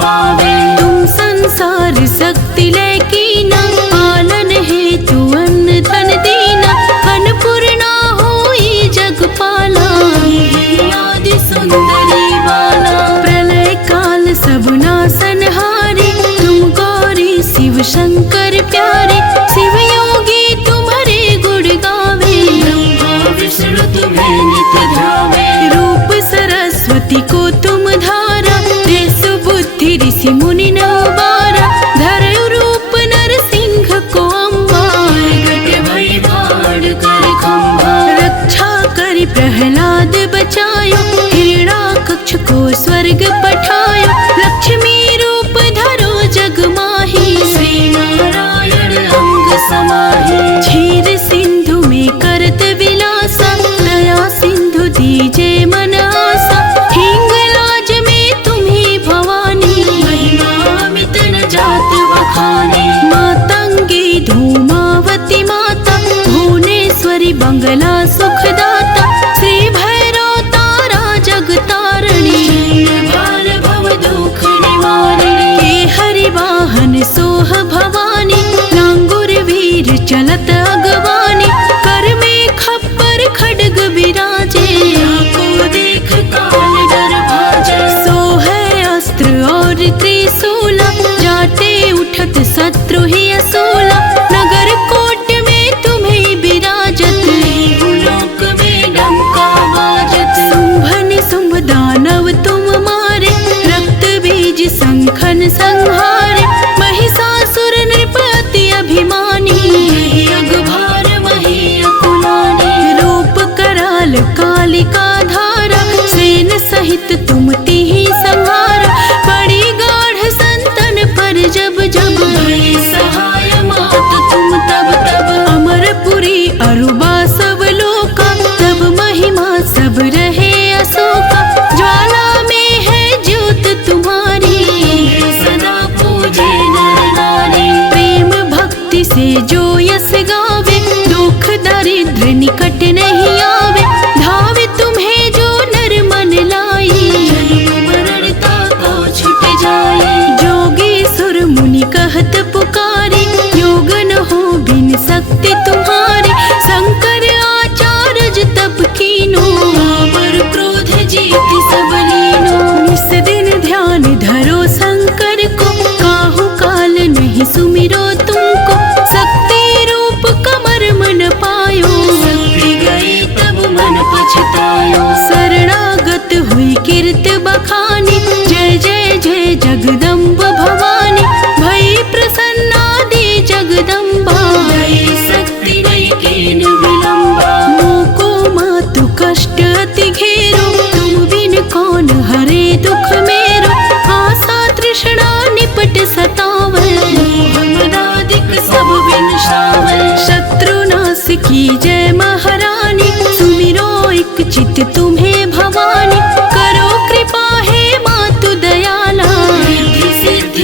पावे। तुम संसार शक्ति लेकी ना, पालन हेतु अन्न धन दीना, अन्नपूर्णा होई जगपाला, आदि सुंदरी बाला। प्रलय काल सब नासनहारी, तुम गौरी शिव शंकर प्यारे, शिव योगी तुम्हारे गुण गावे, ब्रह्मा विष्णु तुम्हें नित्य ध्यावे। रूप सरस्वती को तुम धारा, दे सुबुद्धि ऋषि मुनि न उबारा, धरयु रूप नरसिंह को अम्बा, प्रगट भई बाण कर खंभा। रक्षा करि प्रहलाद बचायो, हिरण्याकक्ष को स्वर्ग पठायो, लक्ष्मी रूप धरो जग माही, श्री नारायण अंग समाहि। क्षीर सिंधु में करत विलासा, दया सिंधु दीजे मन आसा, हिंगलाज में तुम्ही भवानी, महिमा अमित न जात बखानी। मातंगी धूमावती माता, भुवनेश्वरी बंगला सुखदाता, श्री भैरव तारा जगतारणी, बाल भव दुख निवारिणी। हे हरि वाहन सोह भवानी, लांगुर वीर चलत अगवानी, कर में खप्पर खड्ग विराजे, को देख काल डर भाजे। सोह अस्त्र और त्रिशूला, जाते उठत शत्रु ही असूला, नगर कोट में तुम्हें विराजत, लोक में डंका बाजत। शुंभ निशुंभ दानव तुम मारे, रक्त बीज शंखन संहारे, महिषासुर नृपति अभिमानी, अगभार मही अकुलानी। रूप कराल कालिका धारा, सेन सहित तुम तिहि संहारा, बड़ी गाढ़ संतन पर जब जब, भई सहाय मात तुम तब तब। अमरपुरी अरुबा सब लोका, तब महिमा सब रहे अशोका, ज्वाला में है ज्योत तुम्हारी, सदा पूजे नर नारी। प्रेम भक्ति से जो यस गावे, दुख दरिद्र निकट नहीं आवे, धावे तुम्हें जो नर मन लाई, जन्म मरणता को छुट जाए। जोगी सुर मुनि कहत पुकारी, योग न हो बिन शक्ति तुम्हारी, शंकर आचार्य तप कीनो, पर क्रोध जीत सब लीनो। निस दिन ध्यान धरो शंकर को, काहू काल नहीं सुमिरो तुमको, शक्ति रूप कमर मन पायो, शक्ति गई तब मन पछतायो। शरणागत हुई कीर्त बखानी, जय जय जय जगदम्ब भवानी, भई प्रसन्ना दे जगदम्बा, दई शक्ति नहीं कीन विलंबा। मोको मातु कष्ट अति घेरो, तुम बिन कौन हरे दुख मेरो, आशा तृष्णा निपट सतावै, मोहमदादिक सब विनशावै। शत्रुनाश की जय महारानी, सुमिरो एक चित तुम्हें भवानी, करो कृपा हे मातु दयाला, रिद्धि सिद्धि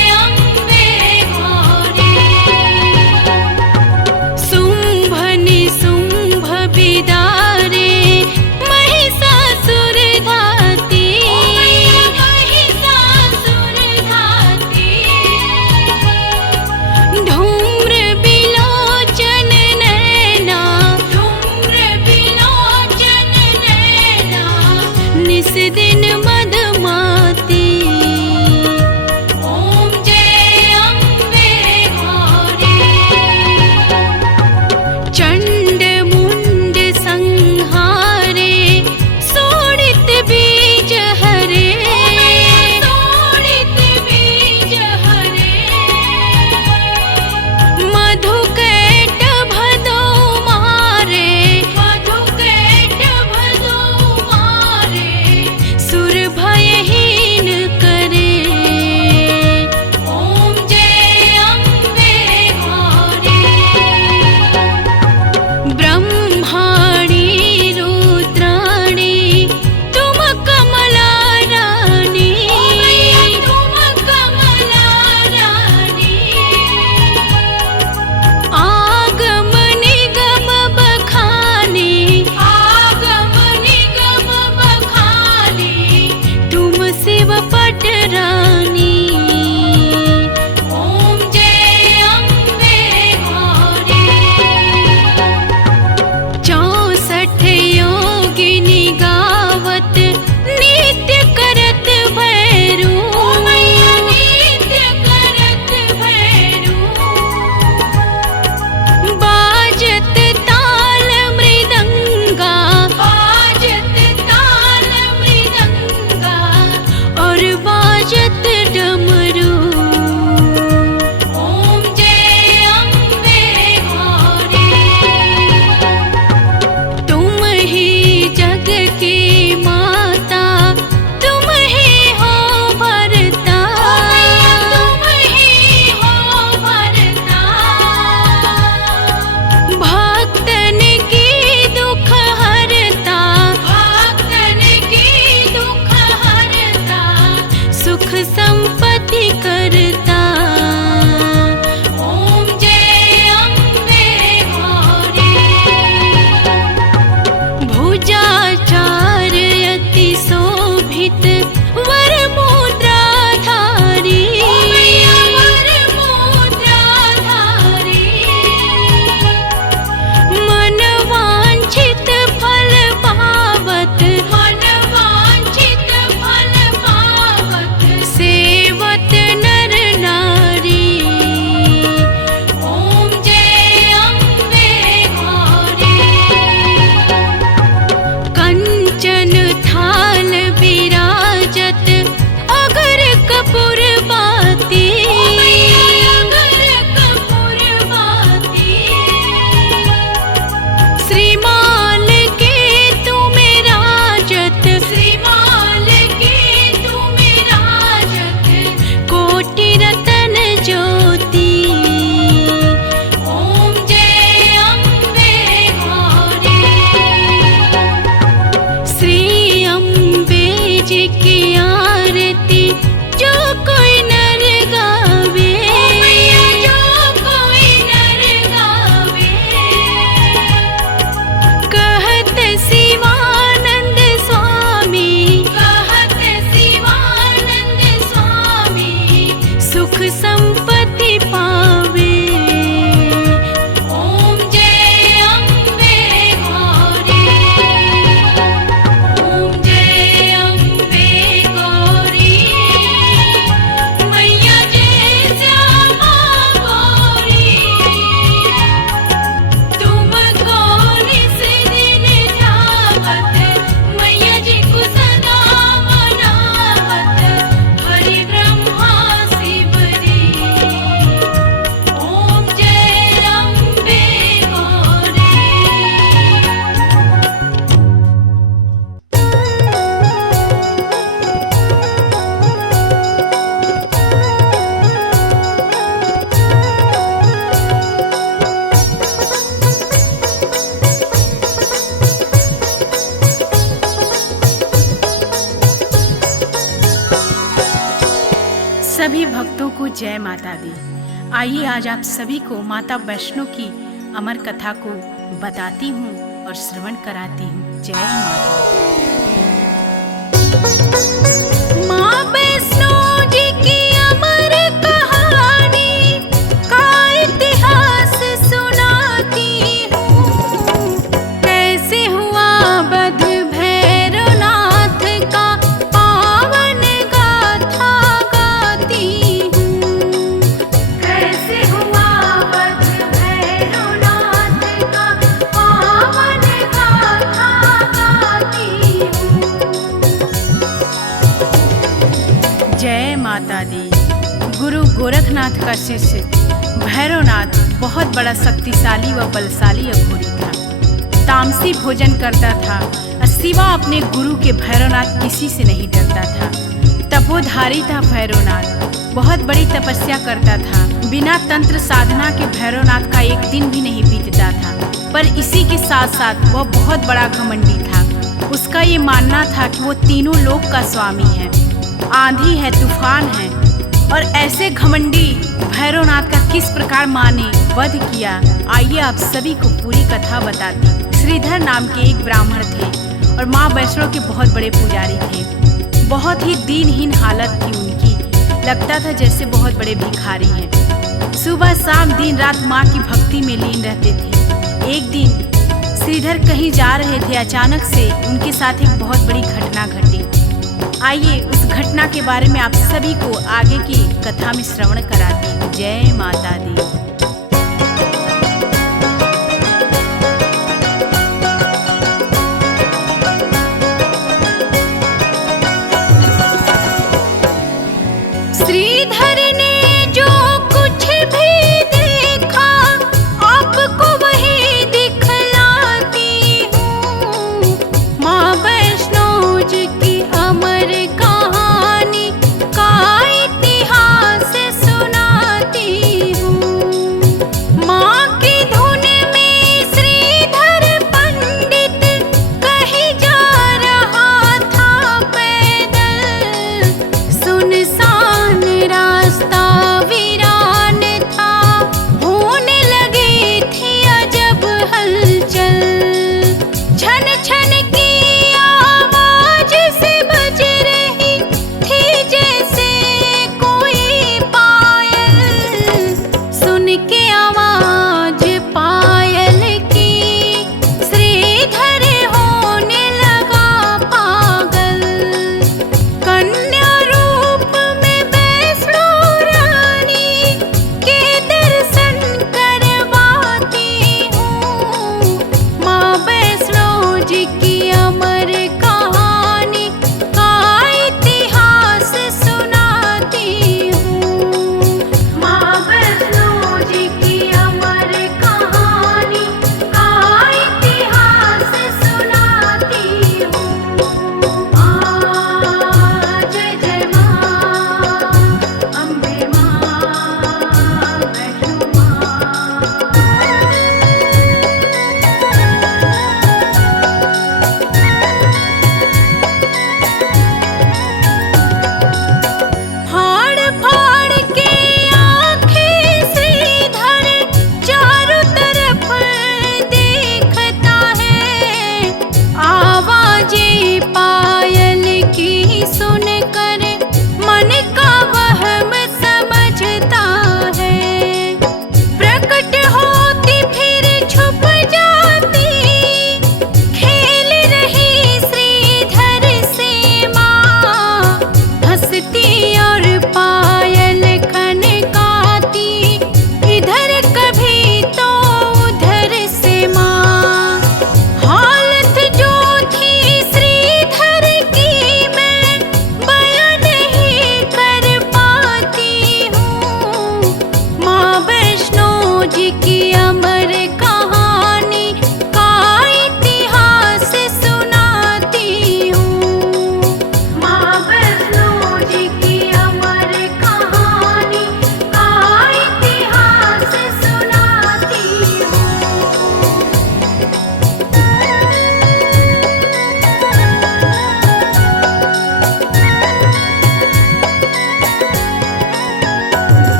जय माता दी। आइए आज आप सभी को माता वैष्णो की अमर कथा को बताती हूँ और श्रवण कराती हूँ। जय माता दी। माँ वैष्णो जी की अमर कहानी का इतिहास सुनाती हूँ। कैसे हुआ वध भैरवनाथ का पावन गाथा गाती हूँ। कैसे हुआ वध भैरवनाथ का पावन गाथा गाती हूँ। जय माता दी। गुरु गोरखनाथ का शिष्य भैरवनाथ बहुत बड़ा शक्तिशाली व बलशाली अघोरी था। तामसी भोजन करता था और सिवा अपने गुरु के भैरवनाथ किसी से नहीं डरता था। तपोधारी था भैरवनाथ, बहुत बड़ी तपस्या करता था। बिना तंत्र साधना के भैरवनाथ का एक दिन भी नहीं बीतता था। पर इसी के साथ साथ वह बहुत बड़ा घमंडी था। उसका ये मानना था कि वो तीनों लोक का स्वामी है, आंधी है, तूफान है। और ऐसे घमंडी भैरवनाथ का किस प्रकार माँ ने वध किया, आइए आप सभी को पूरी कथा बताती। श्रीधर नाम के एक ब्राह्मण थे और माँ वैष्णो के बहुत बड़े पुजारी थे। बहुत ही दीनहीन हालत थी उनकी, लगता था जैसे बहुत बड़े भिखारी हैं। सुबह शाम दिन रात माँ की भक्ति में लीन रहते थे। एक दिन श्रीधर कहीं जा रहे थे, अचानक से उनके साथ एक बहुत बड़ी घटना घटी। आइए उस घटना के बारे में आप सभी को आगे की कथा में श्रवण कराती हूँ। जय माता दी। श्रीधर ने जो कुछ भी देखा आपको वही दिखलाती हूँ। माँ वैष्णो जी की अमर कहानी का इतिहास सुनाती हूँ। माँ की धुन में श्रीधर पंडित कहीं जा रहा था पैदल। सुनसान रास्ता वीरान था, होने लगी थी अजब हलचल। छन छन की आवाज से बज रही थी जैसे कोई पायल। सुन के आवाज पायल की श्रीधर होने लगा पागल। कन्या रूप में वैष्णो रानी के दर्शन करवाती हूँ। माँ वैष्णो जी की अमर कहानी का इतिहास सुनाती हूँ। माँ वैष्णो जी की अमर कहानी का इतिहास सुनाती हूँ। जय जय माँ अम्बे माँ वैष्णो माँ। फाड़ फाड़ के आँखें श्रीधर चारों तरफ देखता है। आवाजें पायल की सुनकर मन का वहम समझता है। प्रकट होती फिर छुप जाती, खेल रही श्रीधर से माँ। हंसती और पायल खनकाती, इधर कभी तो उधर से माँ। हालत जो थी श्रीधर की मैं बयां नहीं कर पाती हूँ। माँ वैष्णो जी की अमर कहानी का इतिहास सुनाती हूँ। माँ वैष्णो जी की अमर कहानी का इतिहास सुनाती हूँ।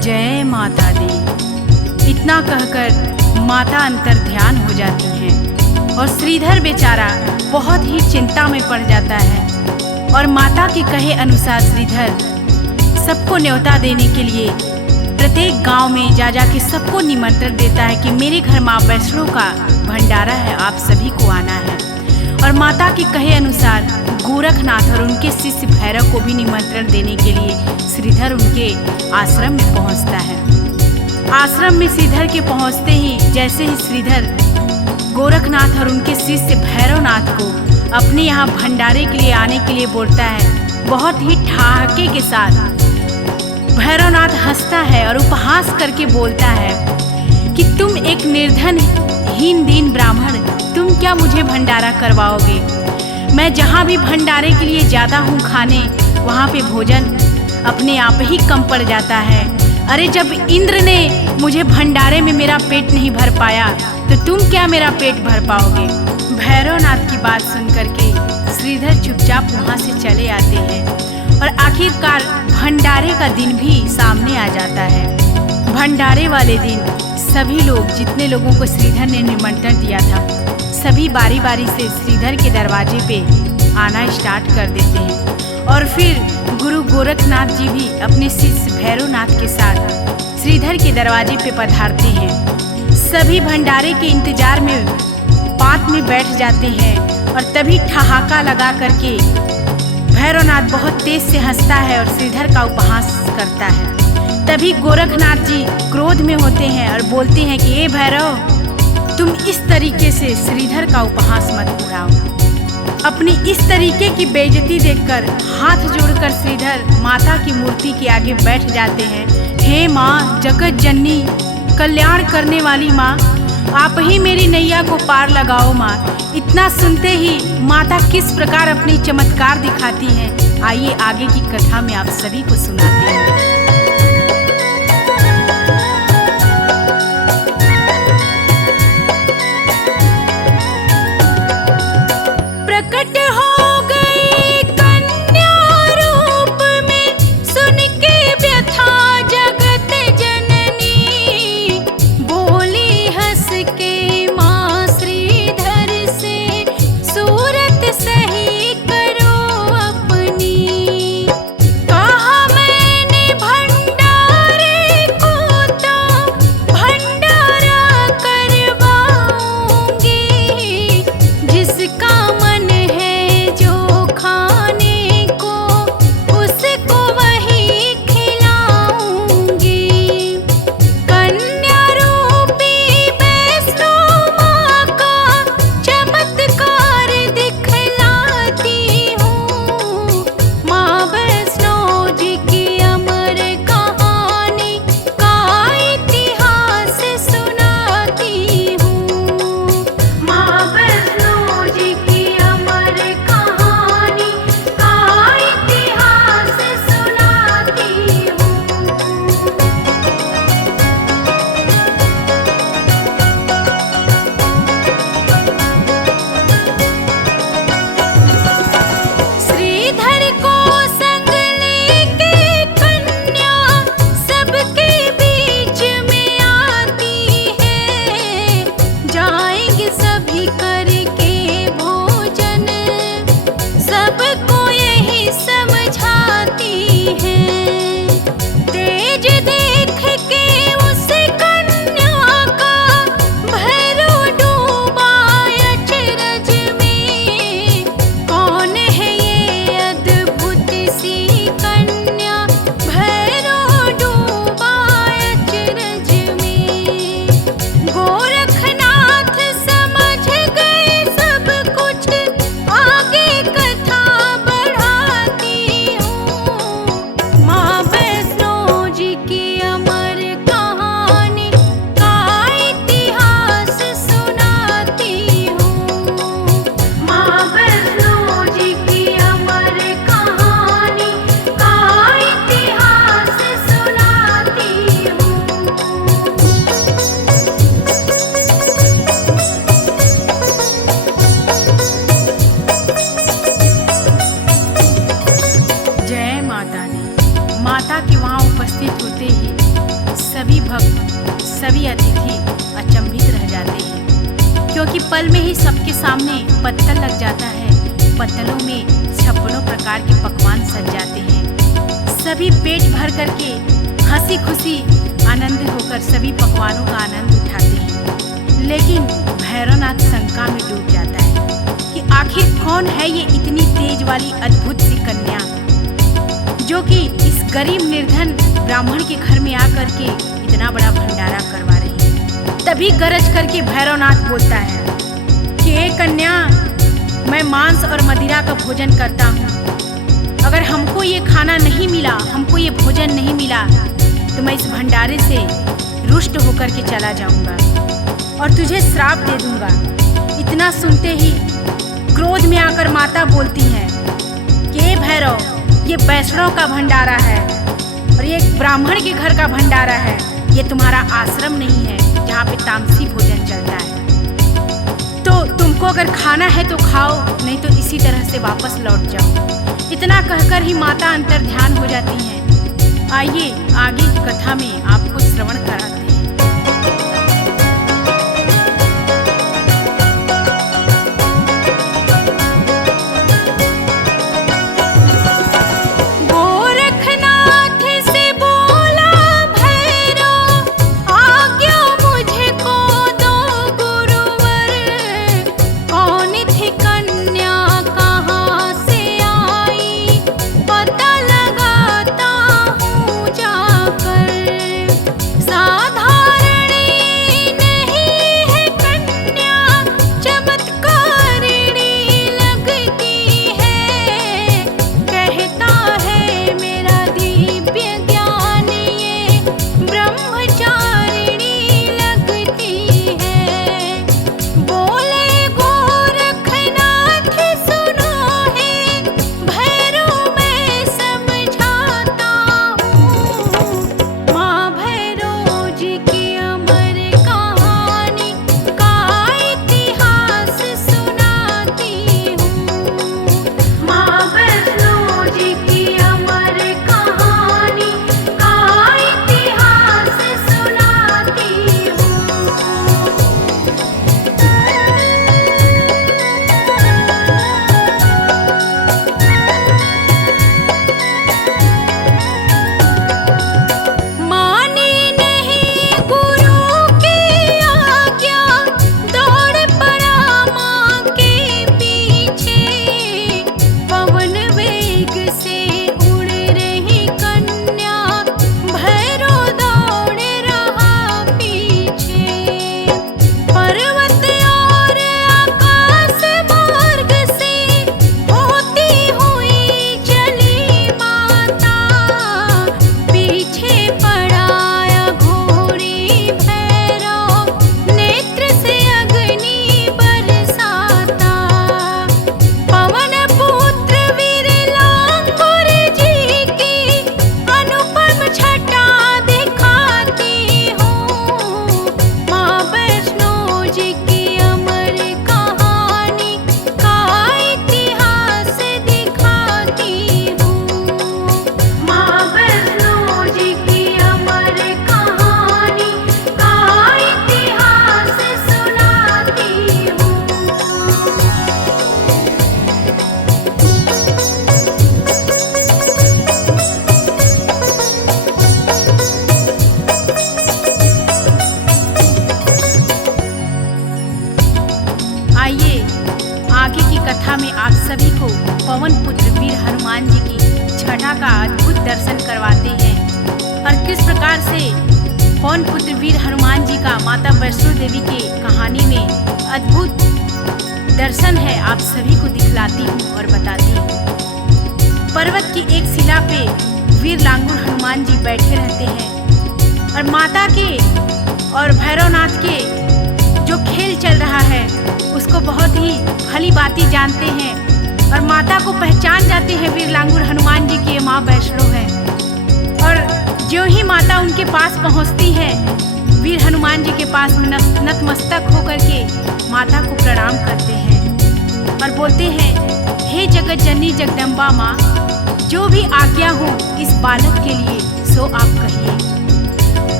इतना कहकर माता अंतर ध्यान हो जाती हैं और श्रीधर बेचारा बहुत ही चिंता में पड़ जाता है। और माता के कहे अनुसार श्रीधर सबको न्योता देने के लिए प्रत्येक गांव में जा के सबको निमंत्रण देता है कि मेरे घर माँ वैष्णो का भंडारा है, आप सभी को आना है। और माता के कहे अनुसार गोरखनाथ और उनके शिष्य भैरव को भी निमंत्रण देने के लिए श्रीधर उनके आश्रम में पहुंचता है। आश्रम में श्रीधर के पहुंचते ही जैसे ही श्रीधर गोरखनाथ और उनके शिष्य भैरवनाथ को अपने यहाँ भंडारे के लिए आने के लिए बोलता है, बहुत ही ठहाके के साथ भैरवनाथ हंसता है और उपहास करके बोलता है कि तुम एक निर्धन हीन दीन ब्राह्मण, तुम क्या मुझे भंडारा करवाओगे? मैं जहाँ भी भंडारे के लिए जाता हूँ खाने, वहाँ पे भोजन अपने आप ही कम पड़ जाता है। अरे जब इंद्र ने मुझे भंडारे में मेरा पेट नहीं भर पाया तो तुम क्या मेरा पेट भर पाओगे? भैरवनाथ की बात सुन करके श्रीधर चुपचाप वहाँ से चले आते हैं और आखिरकार भंडारे का दिन भी सामने आ जाता है। भंडारे वाले दिन सभी लोग, जितने लोगों को श्रीधर ने निमंत्रण दिया था, सभी बारी बारी से श्रीधर के दरवाजे पे आना स्टार्ट कर देते हैं। और फिर गुरु गोरखनाथ जी भी अपने शिष्य भैरवनाथ के साथ श्रीधर के दरवाजे पे पधारते हैं। सभी भंडारे के इंतजार में पात में बैठ जाते हैं और तभी ठहाका लगा करके भैरवनाथ बहुत तेज से हंसता है और श्रीधर का उपहास करता है। तभी गोरखनाथ जी क्रोध में होते हैं और बोलते हैं कि ए भैरव, तुम इस तरीके से श्रीधर का उपहास मत उड़ाओ। अपनी इस तरीके की बेइज्जती देखकर हाथ जोड़कर श्रीधर माता की मूर्ति के आगे बैठ जाते हैं। हे माँ, जगत जननी, कल्याण करने वाली माँ, आप ही मेरी नैया को पार लगाओ माँ। इतना सुनते ही माता किस प्रकार अपनी चमत्कार दिखाती हैं, आइए आगे की कथा में आप सभी को सुनाते हैं। प्रकट हो गई कन्या रूप में, सुन के व्यथा जगत जननी, बोली हंस के माँ श्रीधर से, सूरत सही करो अपनी। कहा मैंने भंडारे को तो भंडारा करवाऊंगी, जिसका सभी अतिथि अचंभित रह जाते हैं, क्योंकि पल में ही सबके सामने पत्तल लग जाता है। पत्तलों में 56 प्रकार के पकवान सज जाते हैं। सभी पेट भर करके हंसी खुशी आनंदित होकर सभी पकवानों का आनंद उठाते हैं। लेकिन भैरवनाथ शंका में डूब जाता है कि आखिर कौन है ये इतनी तेज वाली अद्भुत सी कन्या, जो कि इस गरीब निर्धन ब्राह्मण के घर में आकर के इतना बड़ा भंडारा करवा रही है। तभी गरज करके भैरवनाथ बोलता है कि हे कन्या, मैं मांस और मदिरा का भोजन करता हूँ। अगर हमको ये खाना नहीं मिला, हमको ये भोजन नहीं मिला, तो मैं इस भंडारे से रुष्ट होकर के चला जाऊंगा और तुझे श्राप दे दूंगा। इतना सुनते ही क्रोध में आकर माता बोलती है कि हे भैरव, ये वैष्णव का भंडारा है और ये ब्राह्मण के घर का भंडारा है। ये तुम्हारा आश्रम नहीं है जहाँ पे तामसी भोजन चलता है। तो तुमको अगर खाना है तो खाओ, नहीं तो इसी तरह से वापस लौट जाओ। इतना कहकर ही माता अंतर ध्यान हो जाती हैं। आइए आगे की कथा में आपको श्रवण कराते हैं। कथा में आप सभी को पवन पुत्र वीर हनुमान जी की छटा का अद्भुत दर्शन करवाते हैं और किस प्रकार से पवन पुत्र वीर हनुमान जी का माता वैष्णो देवी की कहानी में अद्भुत दर्शन है, आप सभी को दिखलाती हूँ और बताती हूँ। पर्वत की एक शिला पे वीर लांगुर हनुमान जी बैठे रहते हैं और माता के और भैरवनाथ के जो खेल चल रहा है उसको बहुत ही भली भांति जानते हैं और माता को पहचान जाते हैं वीर लांगुर हनुमान जी की माँ वैष्णो है। और जो ही माता उनके पास पहुँचती है, वीर हनुमान जी के पास में नतमस्तक होकर के माता को प्रणाम करते हैं और बोलते हैं, हे जगत जननी जगदम्बा माँ, जो भी आज्ञा हो इस बालक के लिए सो आप कहिए।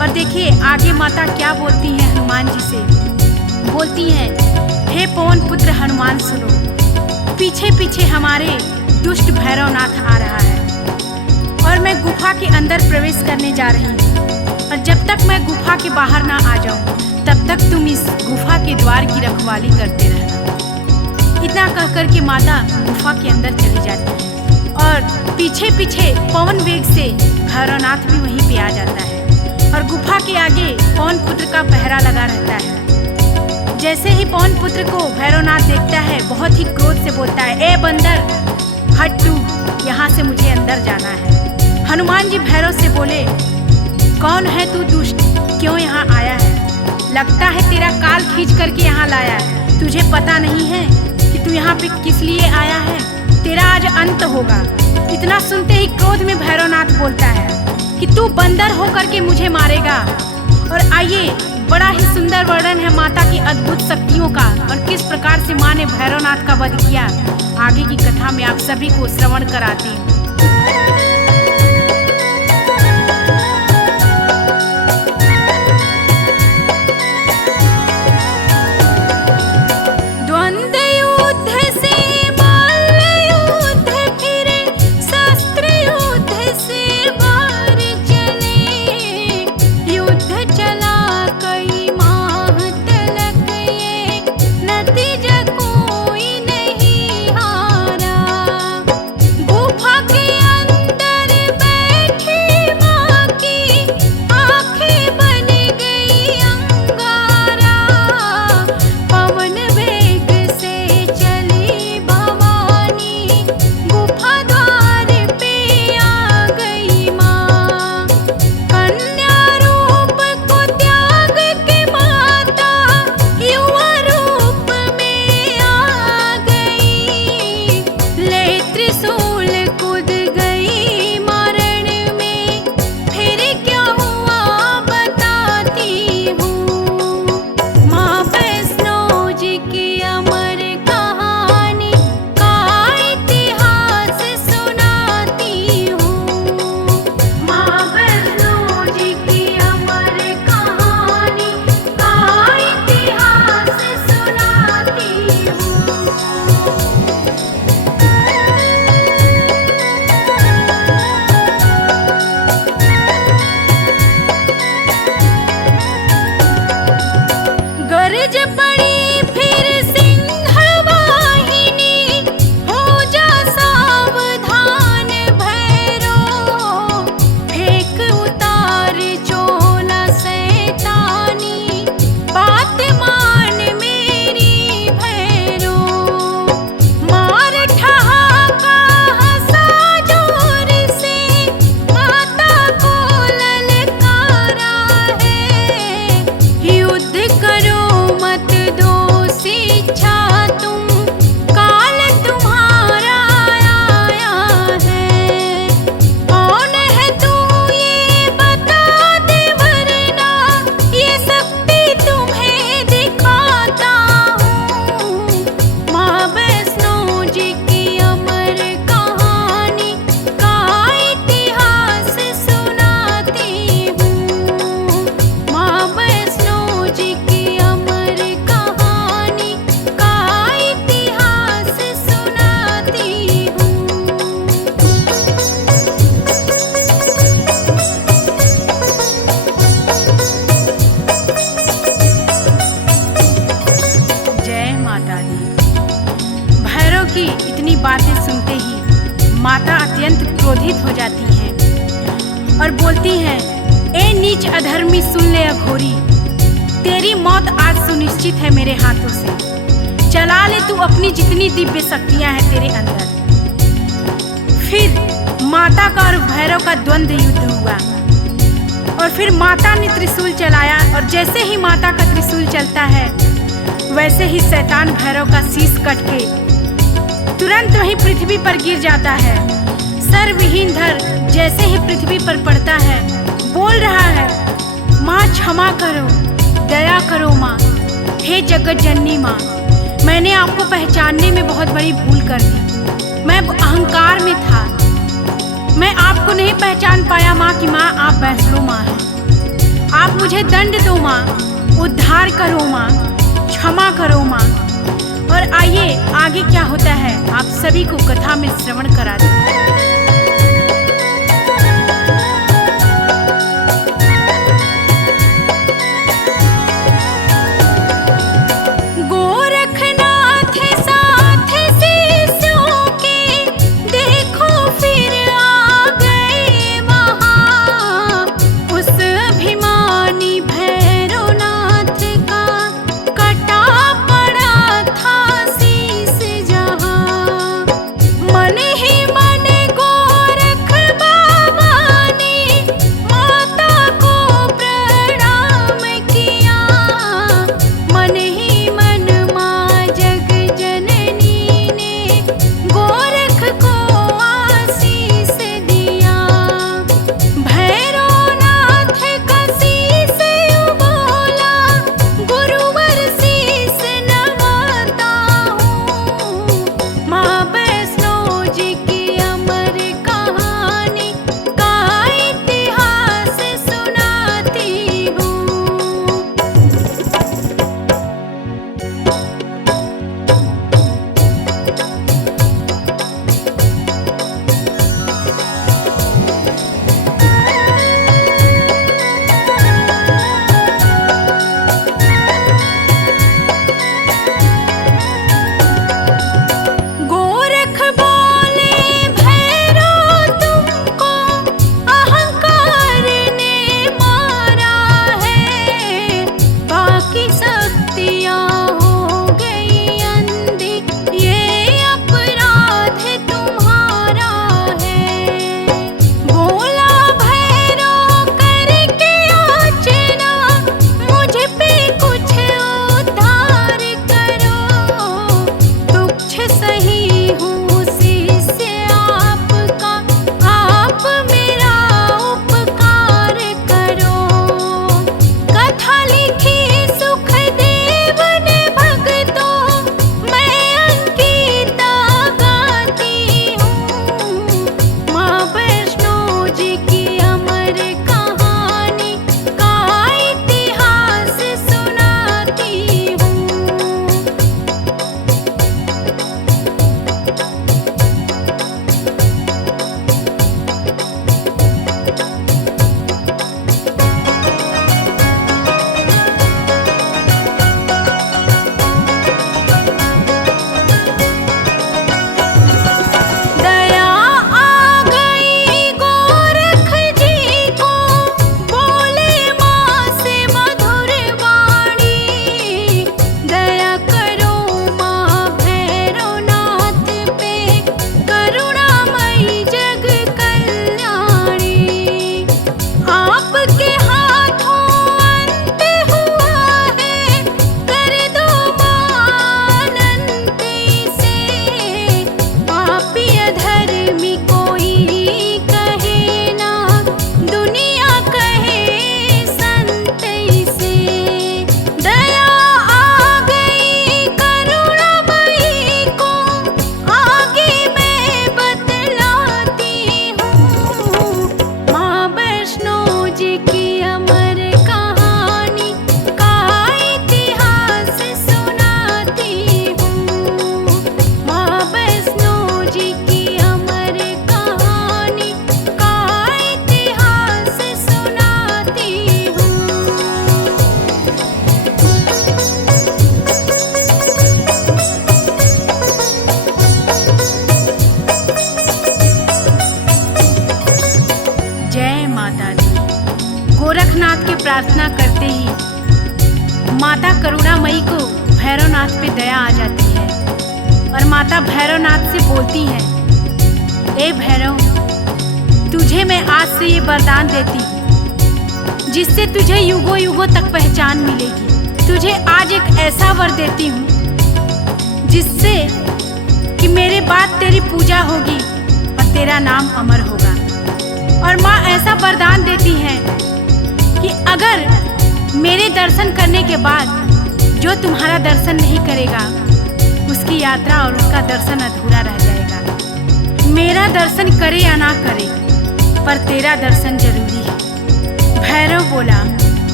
और देखिए आगे माता क्या बोलती हैं हनुमान जी से। बोलती हैं, हे पवन पुत्र हनुमान सुनो, पीछे पीछे हमारे दुष्ट भैरवनाथ आ रहा है और मैं गुफा के अंदर प्रवेश करने जा रही हूँ, और जब तक मैं गुफा के बाहर ना आ जाऊँ तब तक तुम इस गुफा के द्वार की रखवाली करते रहना। इतना कह कर के माता गुफा के अंदर चली जाती है और पीछे पीछे पवन वेग से भैरवनाथ भी वहीं पे आ जाता है और गुफा के आगे पवन पुत्र का पहरा लगा रहता है। जैसे ही पवन पुत्र को भैरवनाथ देखता है बहुत ही क्रोध से बोलता है, ए बंदर हट तू, यहाँ से मुझे अंदर जाना है। हनुमान जी भैरव से बोले, कौन है तू दुष्ट, क्यों यहाँ आया है? लगता है तेरा काल खींच करके यहाँ लाया है। तुझे पता नहीं है कि तू यहाँ पे किस लिए आया है? तेरा आज अंत होगा। इतना सुनते ही क्रोध में भैरवनाथ बोलता है कि तू बंदर होकर के मुझे मारेगा। और आइए, बड़ा ही सुंदर वर्णन है माता की अद्भुत शक्तियों का और किस प्रकार से माँ ने भैरवनाथ का वध किया। आगे की कथा में आप सभी को श्रवण कराती हूँ। बातें सुनते ही माता अत्यंत क्रोधित हो जाती हैं और बोलती हैं, ए नीच अधर्मी सुन ले अघोरी, तेरी मौत आज सुनिश्चित है मेरे हाथों से। चला ले तू अपनी जितनी दिव्य शक्तियां हैं तेरे अंदर। फिर माता का और भैरव का द्वंद्व युद्ध हुआ और फिर माता ने त्रिशूल चलाया और जैसे ही माता का त्रिशूल चलता है वैसे ही शैतान भैरव का शीश कट के तुरंत वहीं पृथ्वी पर गिर जाता है। सर विहीन धर जैसे ही पृथ्वी पर पड़ता है बोल रहा है, माँ क्षमा करो, दया करो माँ, हे जगत जननी माँ, मैंने आपको पहचानने में बहुत बड़ी भूल कर दी। मैं अहंकार में था, मैं आपको नहीं पहचान पाया माँ कि माँ आप वैष्णो माँ हैं। आप मुझे दंड दो माँ, उद्धार करो माँ, क्षमा करो माँ। और आइए आगे क्या होता है आप सभी को कथा में श्रवण करा दें। गोरखनाथ की प्रार्थना करते ही माता करुणामयी को भैरवनाथ पे दया आ जाती है और माता भैरवनाथ से बोलती है, ए भैरव, तुझे मैं आज से ये वरदान देती हूँ जिससे तुझे युगों युगों तक पहचान मिलेगी। तुझे आज एक ऐसा वर देती हूँ जिससे कि मेरे बाद तेरी पूजा होगी और तेरा नाम अमर होगा। और माँ ऐसा वरदान देती है कि अगर मेरे दर्शन करने के बाद जो तुम्हारा दर्शन नहीं करेगा उसकी यात्रा और उसका दर्शन अधूरा रह जाएगा। मेरा दर्शन करे या ना करे पर तेरा दर्शन जरूरी है। भैरव बोला,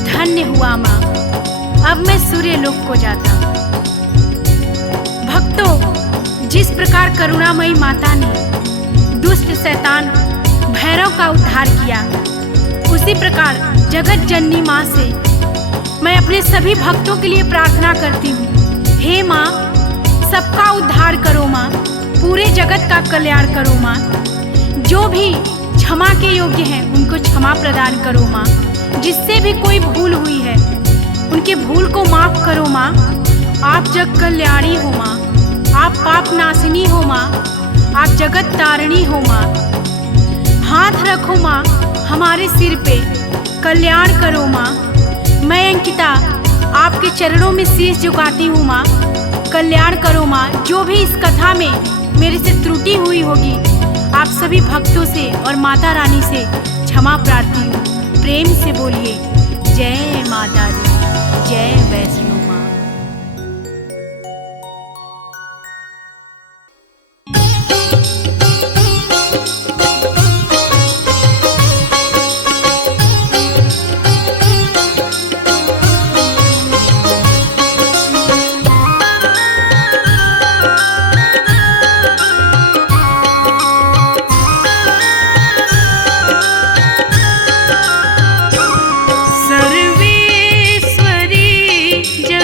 धन्य हुआ माँ, अब मैं सूर्य लोक को जाता हूँ। भक्तों, जिस प्रकार करुणामयी माता ने दुष्ट शैतान भैरव का उद्धार किया, उसी प्रकार जगत जननी माँ से मैं अपने सभी भक्तों के लिए प्रार्थना करती हूँ। हे माँ, सबका उद्धार करो माँ, पूरे जगत का कल्याण करो माँ। जो भी क्षमा के योग्य हैं उनको क्षमा प्रदान करो माँ। जिससे भी कोई भूल हुई है उनके भूल को माफ करो माँ। आप जग कल्याणी हो माँ, आप पाप नाशिनी हो माँ, आप जगत तारिणी हो माँ। हाथ रखो माँ हमारे सिर पे, कल्याण करो माँ। मैं अंकिता आपके चरणों में शीश झुकाती हूँ माँ, कल्याण करो माँ। जो भी इस कथा में मेरे से त्रुटि हुई होगी, आप सभी भक्तों से और माता रानी से क्षमा प्रार्थी हूँ। प्रेम से बोलिए जय माता दी, जय वैष्णो माँ।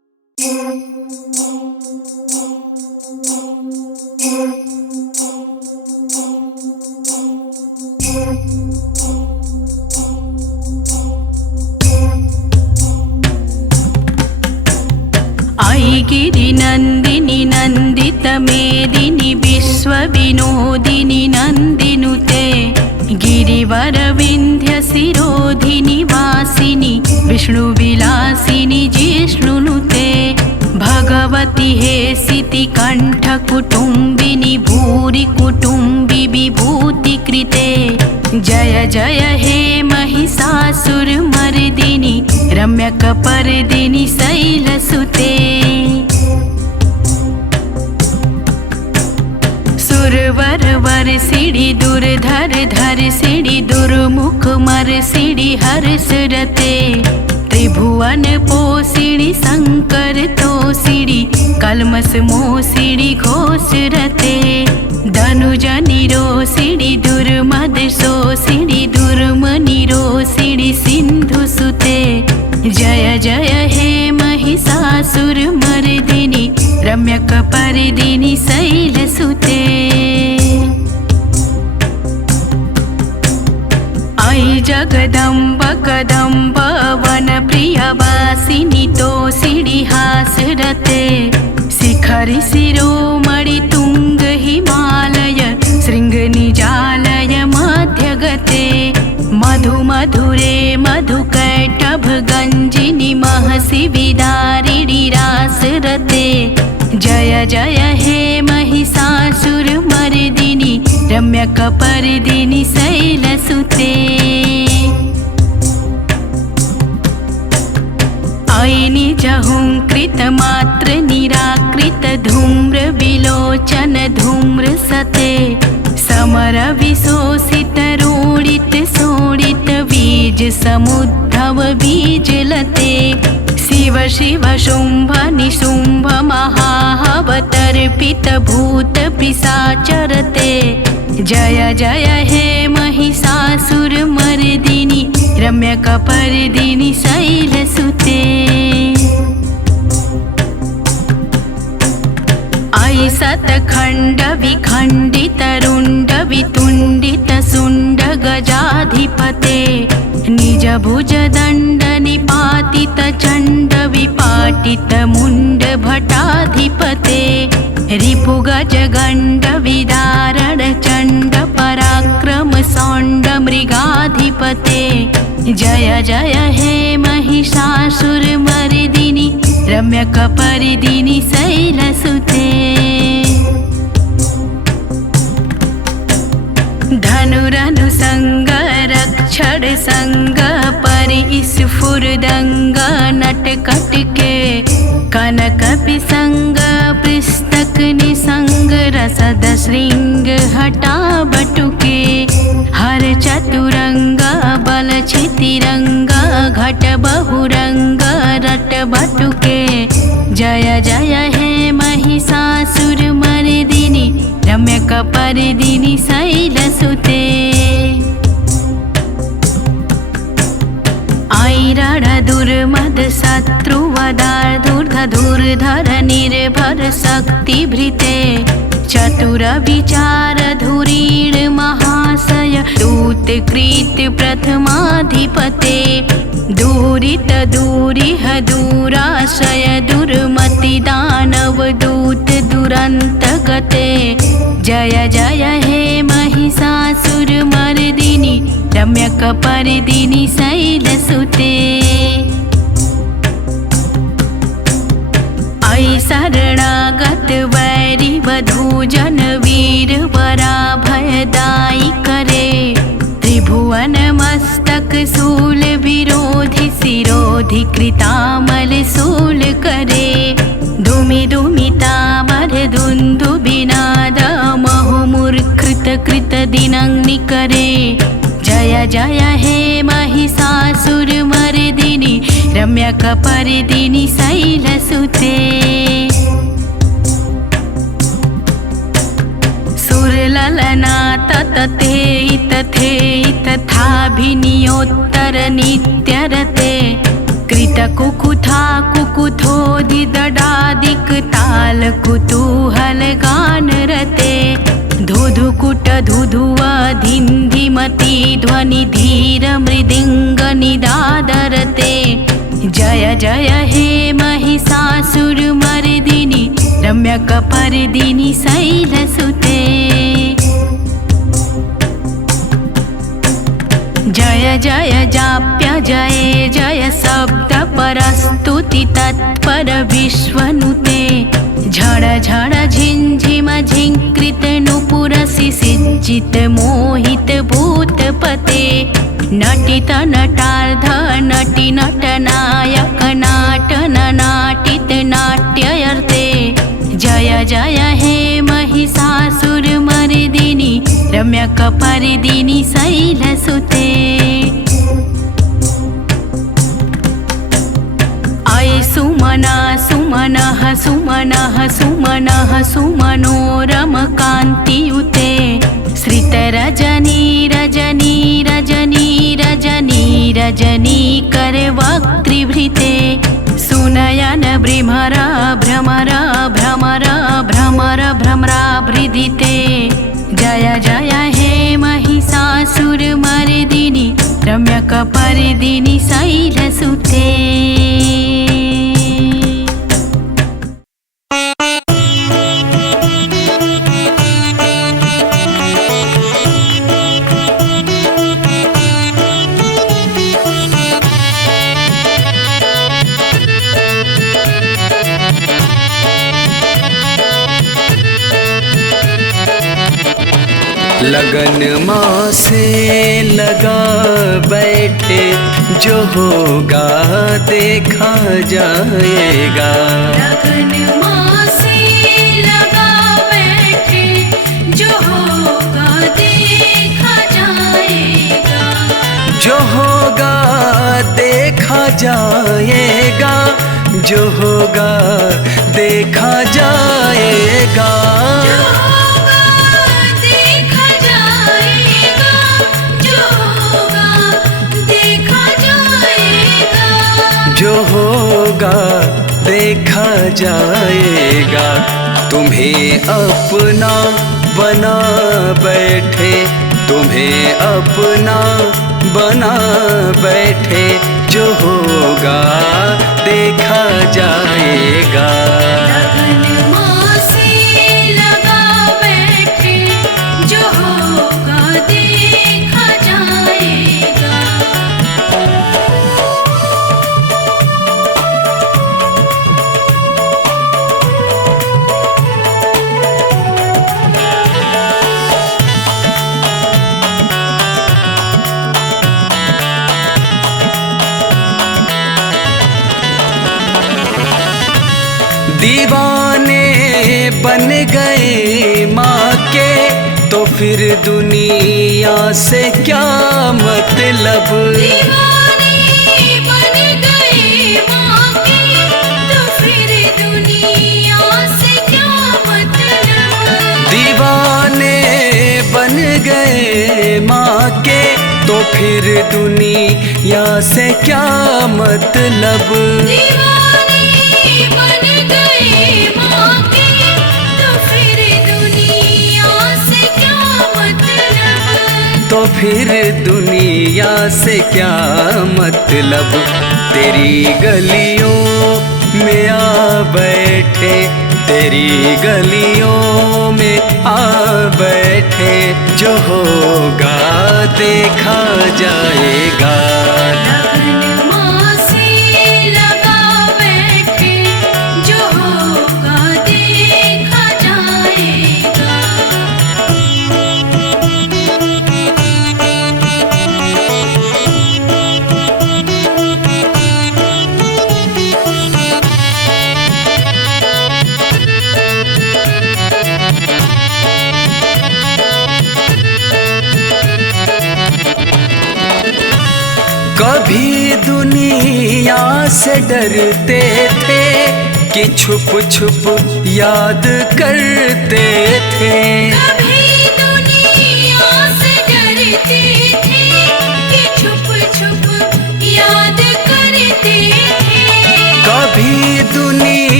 आई गिरि नंदिनी नंदित मेदिनी विश्वविनोदिनी नंदिनुते गिरिवर विंध्य शिरोधिनी वासिनी विष्णुविलासिनी जिष्णुनुते भगवती हे सिति कंठ कुटुंबिनी भूरि कुटुंबी विभूति कृते जय जय हे महिषासुर मर्दिनी रम्यक पर्दिनी शैलसुते सुरवर वर सिड़ी दुर्धर धर सिड़ी दुर्मुख मर सिड़ी हर्षरते त्रिभुवन पोसिड़ी शंकर तोसिड़ी कलमस मोसिड़ी घोषरते धनुजनि रोसिड़ी दुर्मद सोसिड़ी दुर्मनि रोसिड़ी सिंधु सुते जय जय हे महिषासुर मर्दिनी रम्यक पर्दिनी शैलसुते आई जगदम्ब कदम्ब वन प्रियवासिनी तोसिड़ी हासरते शिखरि शिरोमणि तुंग हिमालय शृंग निजालय मध्यगते मधु मधुरे मधुकैटभ गंजिनी महसि विदारिणी रासरते जय जय हे महिषासुर मर्दिनी रम्यक पर्दिनी शैलसुते आई निजहुंकृत मात्र निराकृत धूम्र विलोचन धूम्र सते समर विशोषित रूढ़ित शोणित बीज समुद्धव बीज लते शिव शिव शुंभ निशुंभ महावतर्पित भूत पिशाचरते जय जय हे महिषासुर मर्दिनी रम्यक पर्दिनी शैलसुते आई सतखंड विखंडित रुंड वितुंडित सुंड गजाधिपते निज भुज दंड निपातित चंड विपाटित मुंड भटाधिपते रिपु गज गंड विदारण चंड पराक्रम सौंड मृगाधिपते जय जय हे महिषासुर मर्दिनी रम्यक पर्दिनी शैलसुते धनुरनुसंग रक्षण संग परिस्फुरदंग नटकट के कनक पिसंग पुस्तक निसंग रसद श्रृंग हटा बटुके हर चतुरंग बल छितिरंग घट बहुरंग रट बटुके जय जय हे महिषासुर मर्दिनी रम्यक पर्दिनी शैलसुते आई रण दुर्मद शत्रु वदार धूर्धर निर्भर शक्ति भृते चतुर विचार धुरीण महाशय दूत कृत प्रथमाधिपते दूरित दूरिह दूराशय दुर्मति दानव दूत दुरंत गते जय जय हे महिषासुर मर्दिनी रम्यक पर्दिनी शैलसुते आई शरणागत वैरी वधू जन वीर वरा भयदाई करे त्रिभुवन मस्तक शूल विरोधि शिरोधि कृतामल शूल करे धूमि धूमि तामर धुंधु बिनाद महुमुर्कृत कृत दिनंगि करे जय जय हे महिषासुर मर्दिनी रम्यक पर्दिनी शैलसुते सुरललना ततते तथे तथाभिनियोत्तर नित्यरते कृत कुकुथा कुकुथोदि दडादिक ताल कुतूहल गान रते धुधुकुट धुधुआ धिन्धिमति ध्वनि धीर मृदिंग निदादरते। जय जय हे महिषासुर मर्दिनि रम्यक पर्दिनि शैलसुते। जय जय जाप्य जय जय शब्द परस्तुति तत्पर विश्वनुते। झड़ झड़ झिंझिम झिंकृत नुपुर सिसिचित मोहित भूतपते। नटित नटार्ध नटि नटनायक नाटन नाटित नाट्यर्थे। जय जय हे महिषासुर मर्दिनि रम्यक पर्दिनि शैलसुते। अय सुमना सुमनः सुमनः सुमनः सुमनोरमकान्तियुते। श्रितरजनी रजनी रजनी रजनी रजनी करवक्त्रिभृते। सुनयन भ्रमर भ्रमर भ्रमर भ्रमर भ्रमराभृदिते। जय जय हे महिषासुर मर्दिनि रम्यक पर्दिनि शैलसुते। लगन माँ से लगा बैठे जो होगा देखा जाएगा। लगन माँ से लगा बैठे जो होगा देखा जाएगा। जो होगा देखा जाएगा। जो होगा देखा जाएगा। जो होगा देखा जाएगा। तुम्हें अपना बना बैठे। तुम्हें अपना बना बैठे। जो होगा देखा जाएगा। लगन माँ से लगा बैठे जो होगा देखा जाएगा। दीवाने बन गए माँ के तो फिर दुनिया से क्या मतलब। दीवाने बन गए माँ के तो फिर दुनिया से क्या मतलब। दीवाने बन गए माँ के तो फिर दुनिया से क्या मतलब। दीवाने बन गए माँ के तो फिर दुनिया से क्या मतलब। तो फिर दुनिया से क्या मतलब। तेरी गलियों में आ बैठे। तेरी गलियों में आ बैठे। जो होगा देखा जाएगा। लगन माँ से लगा बैठे जो होगा देखा जाएगा। कभी दुनिया से डरते थे कि छुप छुप याद करते थे। कभी दुनिया से डरते थे कि छुप छुप याद करते थे। कभी दुनिया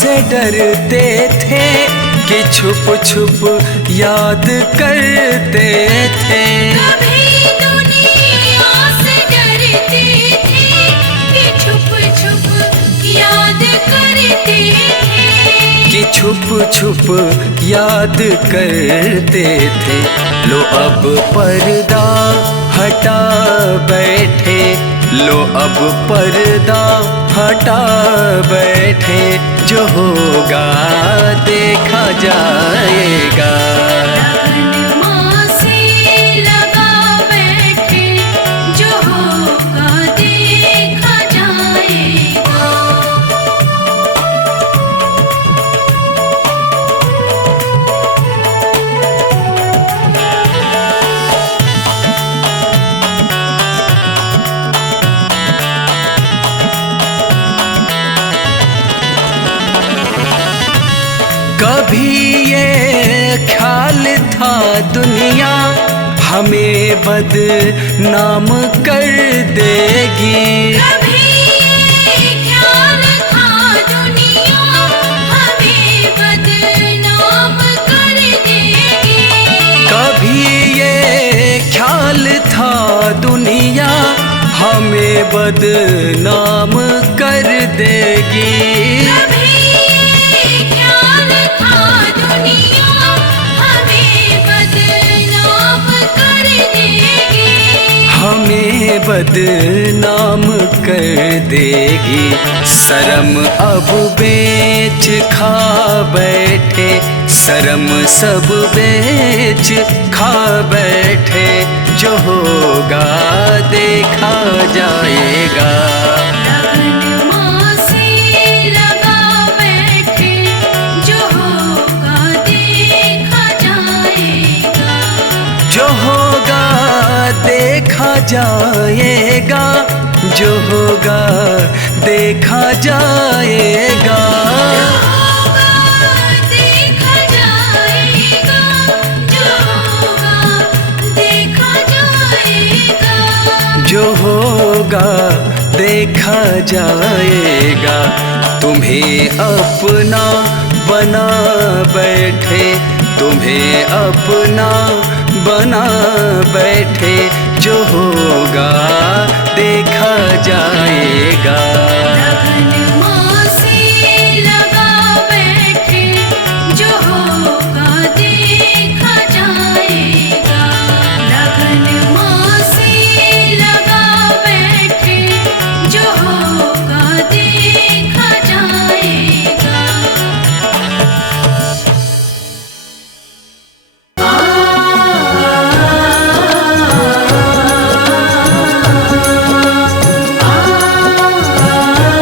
से डरते थे कि छुप छुप याद करते थे। कभी दुनिया से डरते थे कि छुप छुप याद करते थे। कि छुप छुप याद करते थे। लो अब पर्दा हटा बैठे, लो अब पर्दा हटा बैठे, जो होगा देखा जाएगा। लगन माँ से लगा बैठे, जो होगा देखा जाएगा। कभी ये ख्याल था दुनिया हमें बदनाम कर देगी। कभी ये ख्याल था दुनिया हमें बदनाम कर देगी। कभी ये ख्याल था दुनिया हमें बदनाम कर देगी। कभी ये ख्याल था दुनिया हमें बदनाम कर देगी। हमें बदनाम कर देगी। शर्म अब बेच खा बैठे, शर्म सब बेच खा बैठे, जो होगा देखा जाएगा। लगन माँ से लगा बैठे, जो होगा देखा जाएगा। जो होगा देखा जाएगा, जो होगा देखा जाएगा। देखा जाएगा, जो होगा देखा जाएगा। जो होगा देखा जाएगा। तुम्हें अपना बना बैठे, तुम्हें अपना बना बैठे, जो होगा देखा जाएगा। लगन माँ से लगा बैठे, जो होगा देखा जाएगा। लगन माँ से लगा बैठे, जो होगा देखा जाएगा।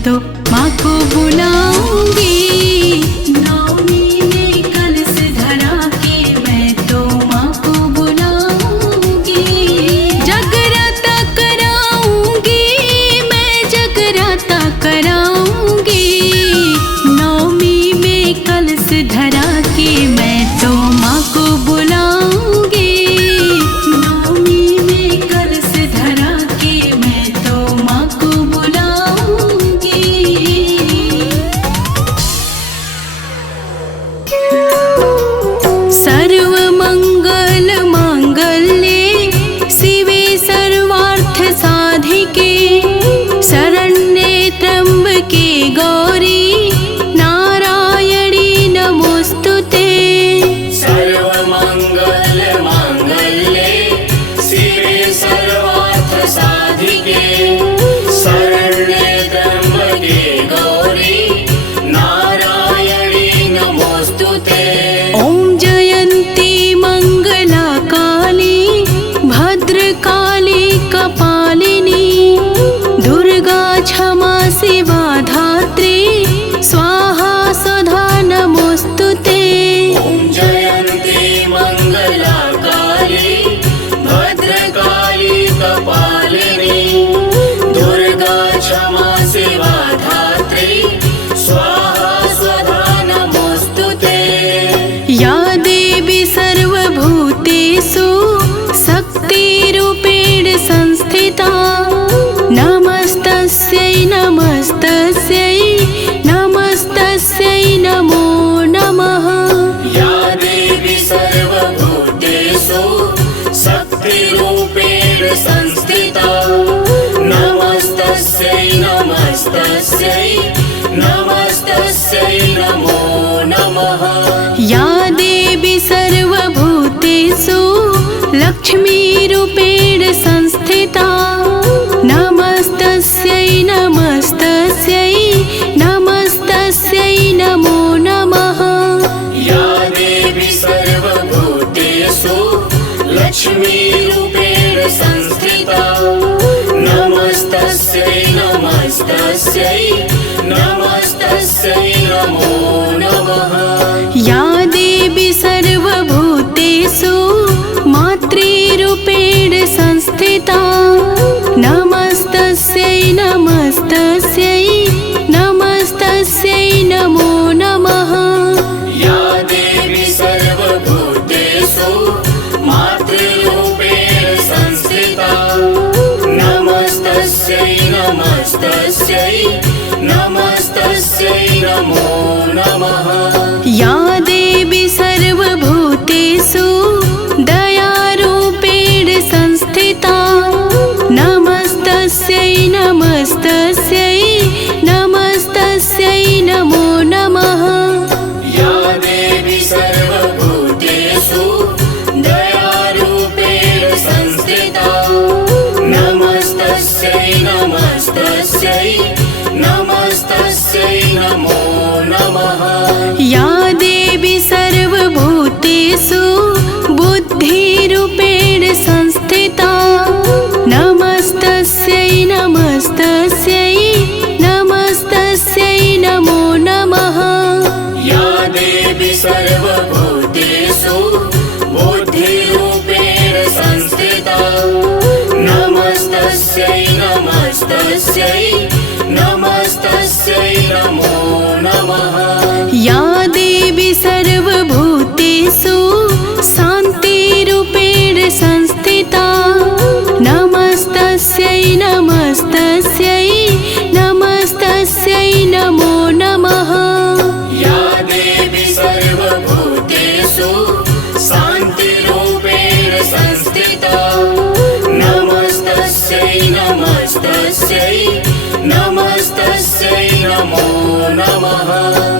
तो माँ को बुलाऊंगी। नवमी में कलश धरा के मैं तो माँ को बुलाऊंगी। जगराता कराऊंगी, मैं जगराता कराऊंगी। नवमी में कलश धरा के मैं तो माँ को बुलाऊंगी। नवमी में कलश धरा के मैं तो माँ को बुलाऊंगी। सर्व मंगल मांगल्ये शिवे सर्वार्थ साधिके शरण्ये त्र्यंबके गौरी नारायणी नमोस्तुते। सर्वमंगल मांगल्ये शिवे सर्वार्थ साधिके शरण्ये त्र्यंबके गौरी नारायणी नमोस्तुते। ॐ जयन्ती मंगला काली भद्रकाली कपालिनी दुर्गा क्षमा शिवा धात्री स्वाहा स्वधा नमोस्तुते। ॐ जयन्ती मंगला काली भद्रकाली कपालिनी दुर्गा क्षमा शिवा धात्री स्वाहा स्वधा नमोस्तुते। या देवी सर्वभूतेषु शक्तिरूपेण संस्थिता नमस्तस्यै नमस्तस्यै नमस्तस्यै नमो नमः। या देवी सर्वभूतेषु शक्तिरूपेण संस्थिता नमस्तस्यै नमस्तस्यै नमस्तस्यै नमो नमः। या देवी सर्वभूतेषु लक्ष्मीरूपेण संस्थिता नमस्तस्यै नमस्तस्यै नमस्तस्यै नमो नमः। या देवी सर्वभूतेषु लक्ष्मीरूपेण संस्थिता नमस्तस्यै नमस्तस्यै नमस्तस्यै नमो नमः। या देवी सर्वभूतेषु मातृरूपेण संस्थिता नमस्तस्यै नमस्तस्यै नमस्तस्यै नमो नमः। या देवी सर्वभूतेषु मातृरूपेण संस्थिता नमस्तस्यै नमस्तस्यै नमस्तस्यै नमो नमः। या देवी सर्वभूतेषु दयारूपेण संस्थिता नमस्तस्यै नमस्तस्यै नमस्तस्यै नमो नमः। या देवी सर्वभूतेषु दयारूपेण संस्थिता नमस्तस्यै नमस्तस्यै नमस्तस्यै नमो नमः। या देवी सर्वभूतेषु बुद्धिरूपेण संस्थिता नमस्तस्यै नमस्तस्यै नमस्तस्यै नमो नमः। या देवी सर्वभूतेषु बुद्धिरूपेण संस्थिता नमस्तस्यै नमस्तस्यै नमस्तस्यै नमो नमः। या देवी सर्वभूतेषु शान्तिरूपेण संस्थिता नमस्तस्यै नमस्तस्यै नमस्तस्यै नमो नमः। या देवी सर्वभूतेषु शान्तिरूपेण संस्थिता नमस्तस्यै नमस्तस्यै नमस्तस्यै नमो नमः।